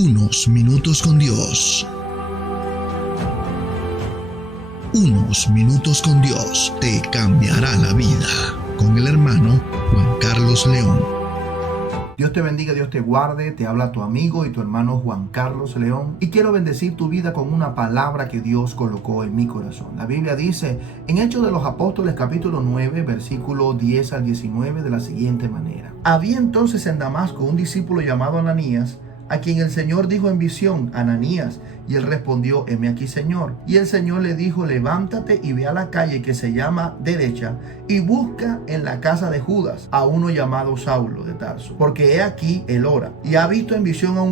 Unos minutos con Dios. Unos minutos con Dios te cambiará la vida. Con el hermano Juan Carlos León. Dios te bendiga, Dios te guarde. Te habla tu amigo y tu hermano Juan Carlos León. Y quiero bendecir tu vida con una palabra que Dios colocó en mi corazón. La Biblia dice en Hechos de los Apóstoles capítulo 9, versículo 10 al 19 de la siguiente manera. Había entonces en Damasco un discípulo llamado Ananías, a quien el Señor dijo en visión: Ananías. Y él respondió: heme aquí, Señor. Y el Señor le dijo: levántate y ve a la calle que se llama Derecha y busca en la casa de Judas a uno llamado Saulo de Tarso, porque he aquí él ora. Y ha visto en visión a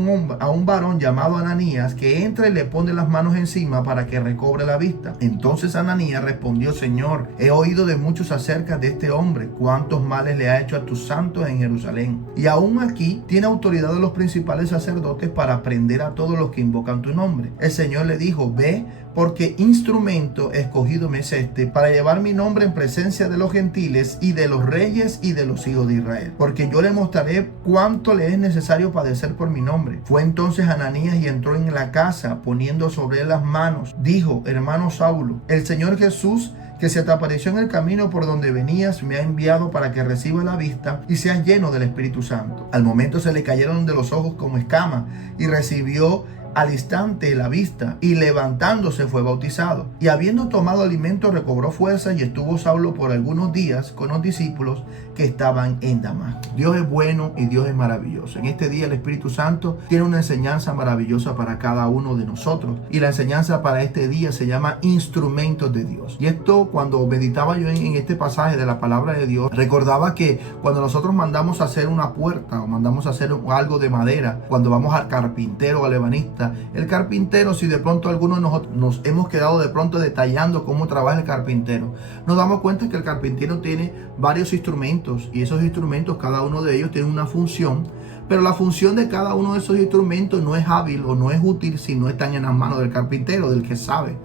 un varón llamado Ananías, que entra y le pone las manos encima para que recobre la vista. Entonces Ananías respondió: Señor, he oído de muchos acerca de este hombre, cuántos males le ha hecho a tus santos en Jerusalén. Y aún aquí tiene autoridad de los principales sacerdotes para prender a todos los que invocan tu nombre. El Señor le dijo: ve, porque instrumento escogido me es este para llevar mi nombre en presencia de los gentiles y de los reyes y de los hijos de Israel, porque yo le mostraré cuánto le es necesario padecer por mi nombre. Fue entonces Ananías y entró en la casa, poniendo sobre él las manos. Dijo: hermano Saulo, el Señor Jesús, que se te apareció en el camino por donde venías, me ha enviado para que recibas la vista y seas lleno del Espíritu Santo. Al momento se le cayeron de los ojos como escamas y recibió al instante la vista, y levantándose fue bautizado. Y habiendo tomado alimento recobró fuerzas, y estuvo Saulo por algunos días con los discípulos que estaban en Damasco. Dios es bueno y Dios es maravilloso. En este día el Espíritu Santo tiene una enseñanza maravillosa para cada uno de nosotros, y la enseñanza para este día se llama instrumentos de Dios. Y esto, cuando meditaba yo en este pasaje de la palabra de Dios, recordaba que cuando nosotros mandamos a hacer una puerta o mandamos a hacer algo de madera, cuando vamos al carpintero o al ebanista, el carpintero, si de pronto algunos nos hemos quedado de pronto detallando cómo trabaja el carpintero, nos damos cuenta que el carpintero tiene varios instrumentos, y esos instrumentos, cada uno de ellos tiene una función, pero la función de cada uno de esos instrumentos no es hábil o no es útil si no están en las manos del carpintero, del que sabe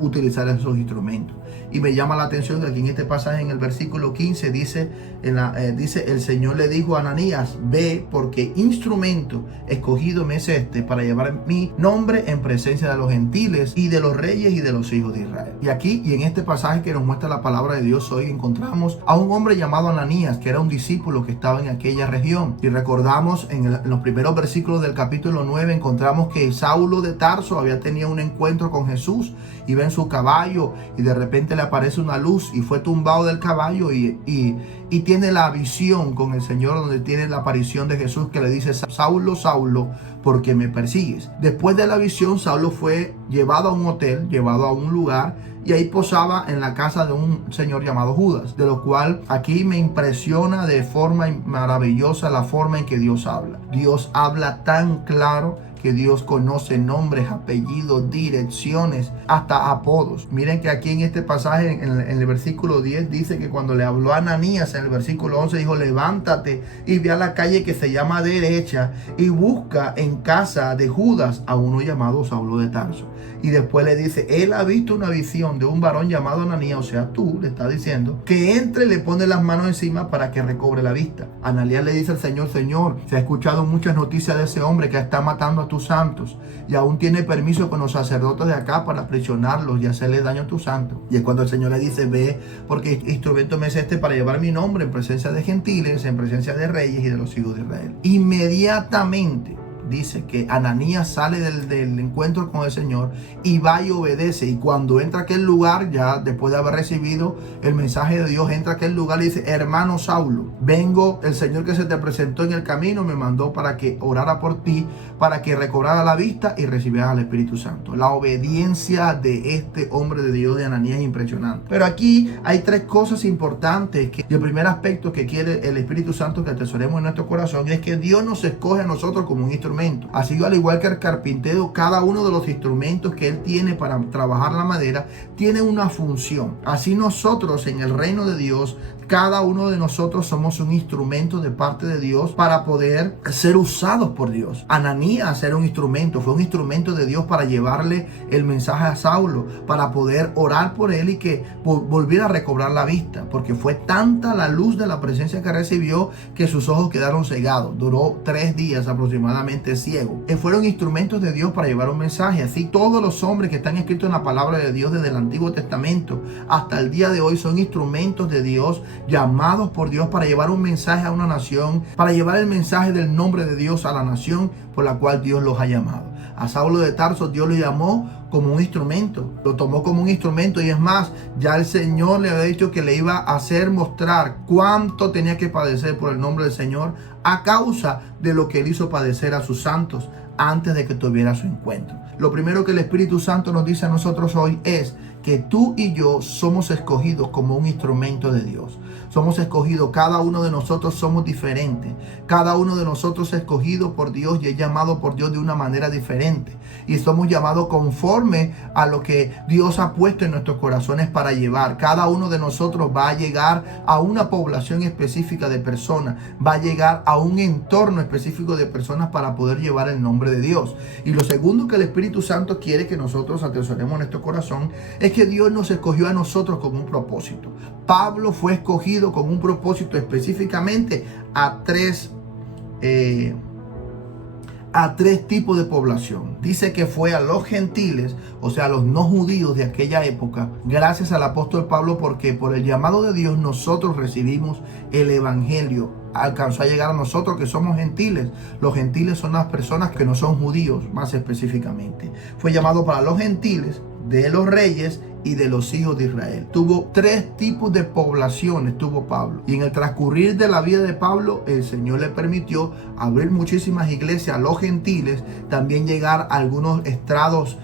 utilizar esos instrumentos. Y me llama la atención que aquí en este pasaje, en el versículo 15, dice el Señor le dijo a Ananías: ve, porque instrumento escogido me es este para llevar mi nombre en presencia de los gentiles y de los reyes y de los hijos de Israel. Y aquí, y en este pasaje que nos muestra la palabra de Dios hoy, encontramos a un hombre llamado Ananías, que era un discípulo que estaba en aquella región. Y recordamos en los primeros versículos del capítulo 9, encontramos que Saulo de Tarso había tenido un encuentro con Jesús, iba en su caballo y de repente le aparece una luz y fue tumbado del caballo y tiene la visión con el Señor, donde tiene la aparición de Jesús, que le dice: Saulo, Saulo, ¿por qué me persigues? Después de la visión, Saulo fue llevado a un hotel, llevado a un lugar, y ahí posaba en la casa de un señor llamado Judas, de lo cual aquí me impresiona de forma maravillosa la forma en que Dios habla. Dios habla tan claro que Dios conoce nombres, apellidos, direcciones, hasta apodos. Miren que aquí en este pasaje, en el versículo 10, dice que cuando le habló a Ananías, en el versículo 11 dijo: levántate y ve a la calle que se llama Derecha y busca en casa de Judas a uno llamado Saulo de Tarso. Y después le dice: él ha visto una visión de un varón llamado Ananías, o sea, tú le estás diciendo, que entre y le pone las manos encima para que recobre la vista. Ananías le dice al Señor: Señor, se ha escuchado muchas noticias de ese hombre que está matando a tus santos, y aún tiene permiso con los sacerdotes de acá para aprisionarlos y hacerle daño a tus santos. Y es cuando el Señor le dice: ve, porque instrumento me es este para llevar mi nombre en presencia de gentiles, en presencia de reyes y de los hijos de Israel. Inmediatamente dice que Ananías sale del encuentro con el Señor y va y obedece. Y cuando entra a aquel lugar, ya después de haber recibido el mensaje de Dios, entra a aquel lugar y dice: hermano Saulo, vengo, el Señor que se te presentó en el camino me mandó para que orara por ti, para que recobrara la vista y recibieras al Espíritu Santo. La obediencia de este hombre de Dios, de Ananías, es impresionante. Pero aquí hay tres cosas importantes. Y el primer aspecto que quiere el Espíritu Santo que atesoremos en nuestro corazón es que Dios nos escoge a nosotros como un instrumento. Así, al igual que el carpintero, cada uno de los instrumentos que él tiene para trabajar la madera tiene una función. Así nosotros en el reino de Dios Cada uno de nosotros somos un instrumento de parte de Dios para poder ser usados por Dios. Ananías era un instrumento, fue un instrumento de Dios para llevarle el mensaje a Saulo, para poder orar por él y que volviera a recobrar la vista, porque fue tanta la luz de la presencia que recibió que sus ojos quedaron cegados. Duró 3 días aproximadamente ciego. Fueron instrumentos de Dios para llevar un mensaje. Así todos los hombres que están escritos en la palabra de Dios desde el Antiguo Testamento hasta el día de hoy son instrumentos de Dios, llamados por Dios para llevar un mensaje a una nación, para llevar el mensaje del nombre de Dios a la nación por la cual Dios los ha llamado. A Saulo de Tarso Dios lo llamó como un instrumento, lo tomó como un instrumento, y es más, ya el Señor le había dicho que le iba a hacer mostrar cuánto tenía que padecer por el nombre del Señor a causa de lo que él hizo padecer a sus santos antes de que tuviera su encuentro. Lo primero que el Espíritu Santo nos dice a nosotros hoy es que tú y yo somos escogidos como un instrumento de Dios. Somos escogidos, cada uno de nosotros somos diferentes. Cada uno de nosotros es escogido por Dios y es llamado por Dios de una manera diferente. Y somos llamados conforme a lo que Dios ha puesto en nuestros corazones para llevar. Cada uno de nosotros va a llegar a una población específica de personas. Va a llegar a un entorno específico de personas para poder llevar el nombre de Dios. Y lo segundo que el Espíritu Santo quiere que nosotros atesoremos en nuestro corazón es que Dios nos escogió a nosotros con un propósito. Pablo fue escogido con un propósito específicamente a tres tipos de población. Dice que fue a los gentiles, o sea, a los no judíos de aquella época, gracias al apóstol Pablo, porque por el llamado de Dios nosotros recibimos el evangelio. Alcanzó a llegar a nosotros que somos gentiles. Los gentiles son las personas que no son judíos, más específicamente. Fue llamado para los gentiles, de los reyes y de los hijos de Israel. Tuvo 3 tipos de poblaciones, tuvo Pablo. Y en el transcurrir de la vida de Pablo, el Señor le permitió abrir muchísimas iglesias a los gentiles, también llegar a algunos estrados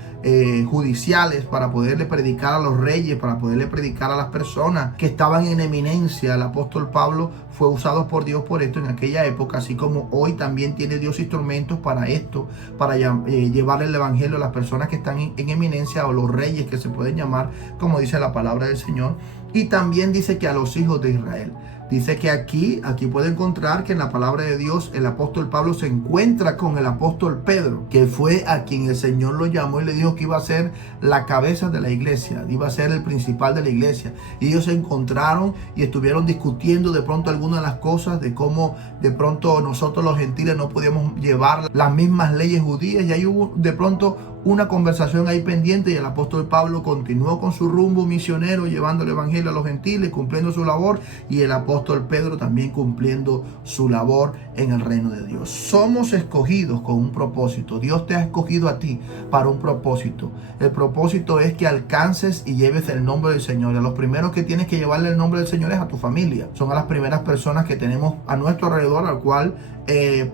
judiciales para poderle predicar a los reyes, para poderle predicar a las personas que estaban en eminencia. El apóstol Pablo fue usado por Dios por esto en aquella época, así como hoy también tiene Dios instrumentos para esto, para llevarle el evangelio a las personas que están en eminencia, o los reyes que se pueden llamar, como dice la palabra del Señor. Y también dice que a los hijos de Israel. Dice que aquí puede encontrar que en la palabra de Dios el apóstol Pablo se encuentra con el apóstol Pedro, que fue a quien el Señor lo llamó y le dijo que iba a ser la cabeza de la iglesia, iba a ser el principal de la iglesia. Y ellos se encontraron y estuvieron discutiendo de pronto algunas de las cosas, de cómo de pronto nosotros los gentiles no podíamos llevar las mismas leyes judías, y ahí hubo de pronto una conversación ahí pendiente, y el apóstol Pablo continuó con su rumbo misionero, llevando el evangelio a los gentiles, cumpliendo su labor, y el apóstol Pedro también cumpliendo su labor en el reino de Dios. Somos escogidos con un propósito. Dios te ha escogido a ti para un propósito. El propósito es que alcances y lleves el nombre del Señor. Y a los primeros que tienes que llevarle el nombre del Señor es a tu familia. Son a las primeras personas que tenemos a nuestro alrededor, al cual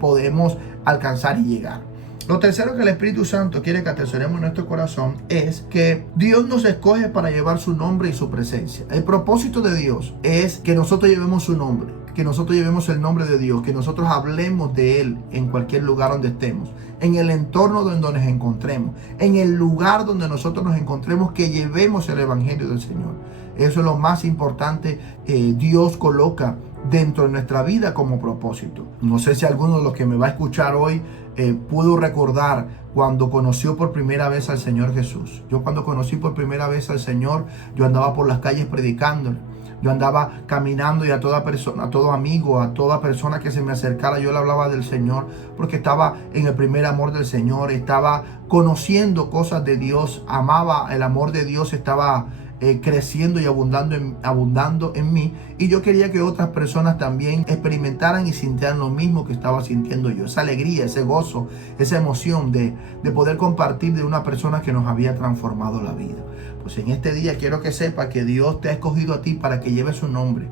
podemos alcanzar y llegar. Lo tercero que el Espíritu Santo quiere que atesoremos en nuestro corazón es que Dios nos escoge para llevar su nombre y su presencia. El propósito de Dios es que nosotros llevemos su nombre, que nosotros llevemos el nombre de Dios, que nosotros hablemos de Él en cualquier lugar donde estemos, en el entorno donde nos encontremos, en el lugar donde nosotros nos encontremos, que llevemos el evangelio del Señor. Eso es lo más importante. Dios coloca dentro de nuestra vida como propósito. No sé si alguno de los que me va a escuchar hoy pudo recordar cuando conoció por primera vez al Señor Jesús. Yo cuando conocí por primera vez al Señor, yo andaba por las calles predicándole. Yo andaba caminando, y a toda persona, a todo amigo, a toda persona que se me acercara, yo le hablaba del Señor, porque estaba en el primer amor del Señor, estaba conociendo cosas de Dios, amaba el amor de Dios, estaba creciendo y abundando en mí, y yo quería que otras personas también experimentaran y sintieran lo mismo que estaba sintiendo yo, esa alegría, ese gozo, esa emoción de poder compartir de una persona que nos había transformado la vida. Pues en este día quiero que sepa que Dios te ha escogido a ti para que lleves su nombre,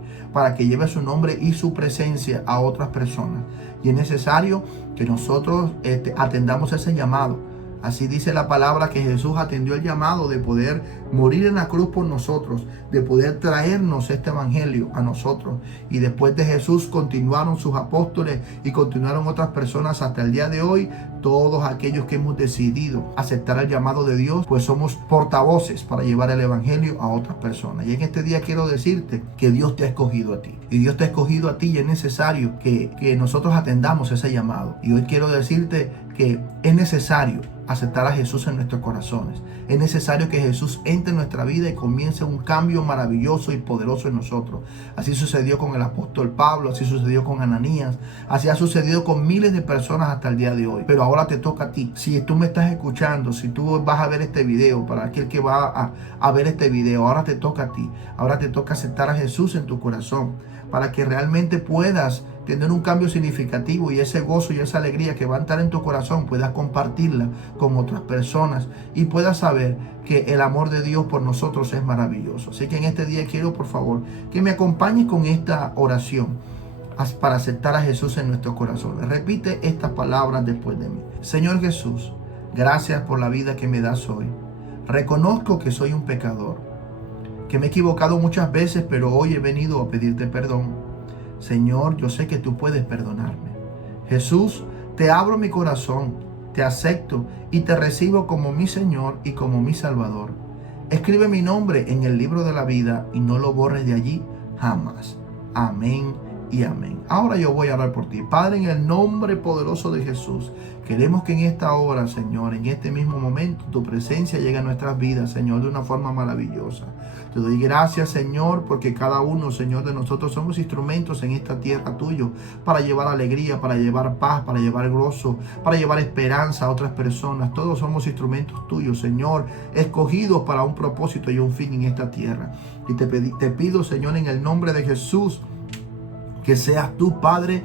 y su presencia a otras personas, y es necesario que nosotros atendamos ese llamado. Así dice la palabra que Jesús atendió el llamado de poder morir en la cruz por nosotros, de poder traernos este evangelio a nosotros. Y después de Jesús continuaron sus apóstoles y continuaron otras personas hasta el día de hoy. Todos aquellos que hemos decidido aceptar el llamado de Dios, pues somos portavoces para llevar el evangelio a otras personas. Y en este día quiero decirte que Dios te ha escogido a ti. Y Dios te ha escogido a ti y es necesario que nosotros atendamos ese llamado. Y hoy quiero decirte que es necesario aceptar a Jesús en nuestros corazones. Es necesario que Jesús entre en nuestra vida y comience un cambio maravilloso y poderoso en nosotros. Así sucedió con el apóstol Pablo, así sucedió con Ananías, así ha sucedido con miles de personas hasta el día de hoy. Pero ahora te toca a ti. Si tú me estás escuchando, si tú vas a ver este video, para aquel que va a ver este video, ahora te toca a ti. Ahora te toca aceptar a Jesús en tu corazón para que realmente puedas tener un cambio significativo y ese gozo y esa alegría que va a estar en tu corazón puedas compartirla con otras personas y puedas saber que el amor de Dios por nosotros es maravilloso. Así que en este día quiero, por favor, que me acompañes con esta oración para aceptar a Jesús en nuestros corazones. Repite estas palabras después de mí. Señor Jesús, gracias por la vida que me das hoy. Reconozco que soy un pecador, que me he equivocado muchas veces, pero hoy he venido a pedirte perdón. Señor, yo sé que tú puedes perdonarme. Jesús, te abro mi corazón, te acepto y te recibo como mi Señor y como mi Salvador. Escribe mi nombre en el libro de la vida y no lo borres de allí jamás. Amén y amén. Ahora yo voy a orar por ti. Padre, en el nombre poderoso de Jesús, queremos que en esta hora, Señor, en este mismo momento, tu presencia llegue a nuestras vidas, Señor, de una forma maravillosa. Te doy gracias, Señor, porque cada uno, Señor, de nosotros somos instrumentos en esta tierra tuyo para llevar alegría, para llevar paz, para llevar gozo, para llevar esperanza a otras personas. Todos somos instrumentos tuyos, Señor, escogidos para un propósito y un fin en esta tierra. Y te pido, Señor, en el nombre de Jesús, que seas tú, Padre,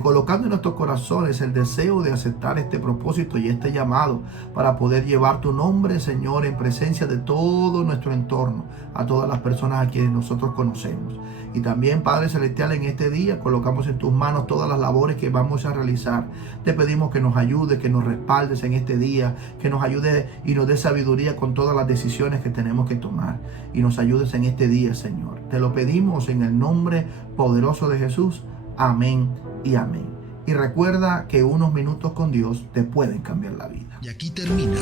colocando en nuestros corazones el deseo de aceptar este propósito y este llamado para poder llevar tu nombre, Señor, en presencia de todo nuestro entorno, a todas las personas a quienes nosotros conocemos. Y también, Padre Celestial, en este día colocamos en tus manos todas las labores que vamos a realizar. Te pedimos que nos ayudes, que nos respaldes en este día, que nos ayudes y nos des sabiduría con todas las decisiones que tenemos que tomar. Y nos ayudes en este día, Señor. Te lo pedimos en el nombre poderoso de Jesús. Amén y amén. Y recuerda que unos minutos con Dios te pueden cambiar la vida. Y aquí termina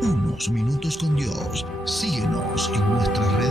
Unos Minutos con Dios. Síguenos en nuestras redes